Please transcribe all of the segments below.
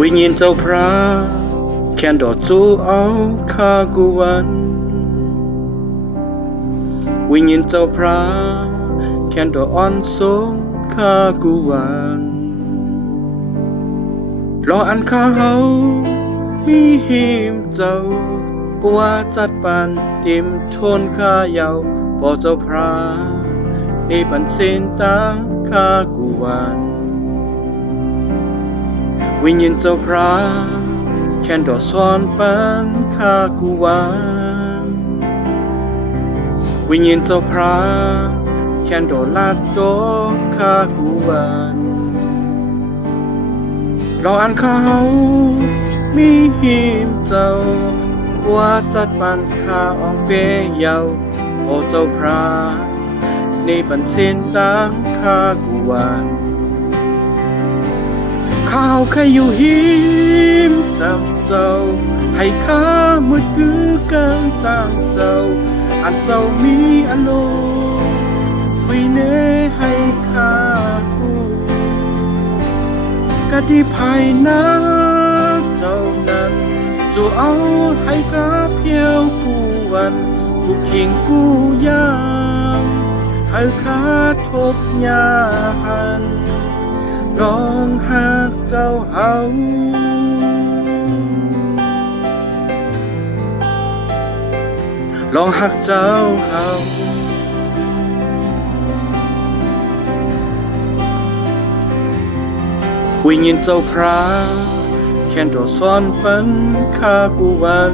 วิญญาณเจ้าพระแค่นดอจูเอาข้ากูวันวิญญาณเจ้าพระแค่นดออ่อนสงข้ากูวันรออันข้าเฮามีหิมเจ้าปว่าจัดปันติมทนข้าเยาปอเจ้าพระนี่ปันเส้นตังข้ากูวันวิญญาณเจ้าพระแค่นดอซ้อนปันข้ากูวันวิญญาณเจ้าพระแค่นดอลาดโตข้ากูวันรออันข้าเฮามีหิมเจ้าว่าจัดปันข้าอองเปเยาโอเจ้าพระนี่ปันเส้นตังข้ากูวันข้าวแค่อยู่หิมจำเจ้าให้ข้ามืดคือกันต่างเจ้าอันเจ้ามีอโลวิเนให้ข้ากูกะดีภายนักเจ้านั้นจะเอาให้ข้าเพียวกูวันกูทิ้งกูยามให้ข้าทบยาหันลองหักเจ้าเฮาลองหักเจ้าเฮาวิญญาณเจ้าพระแค่นดอซ้อนปันข้ากูวัน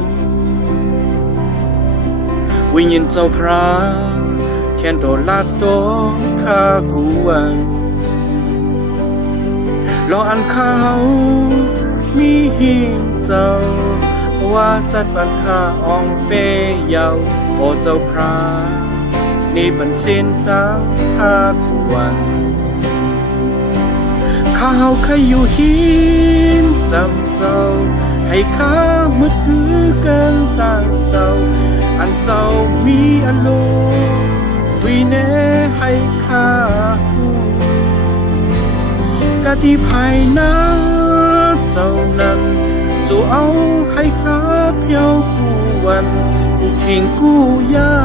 วิญญาณเจ้าพระแค่นดอลาดโตข้ากูวันรออันข้าเฮามีหิงเจ้าว่าจัดปันข้าอองเปเยาโอเจ้าพระนี่ปันเส้นตังข้ากูวันข้าเฮาเคยอยู่หินจำเจ้าให้ข้ามืดคือกันต่างเจ้าอันเจ้ามีอโลวิเนให้ข้าหูกะดีภายนักเจ้านั้นจะเอาให้ข้าเพียวกูวันกูทิ้งกูยา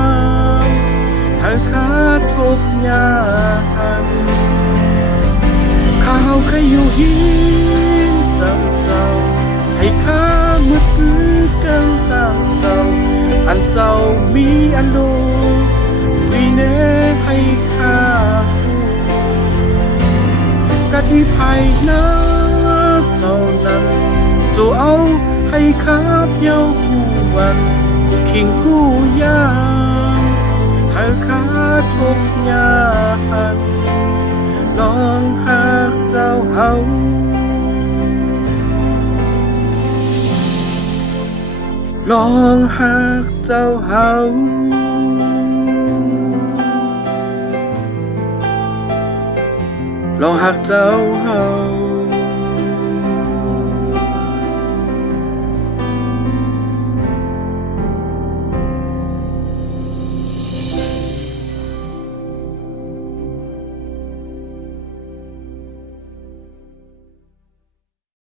มให้ข้าทบยาหันข้าเฮาเคยอยู่หินจำเจ้าให้ข้ามืดคือกันต่างเจ้าอันเจ้ามีอโลวิเนให้ข้าหูกะดีภายนักเจ้านั้นจะเอาให้ข้าเพียวกูวันกูทิ้งกูยามให้ข้าทบยาหันลองหักเจ้าเฮาลองหักเจ้าเฮาลองหักเจ้าเฮา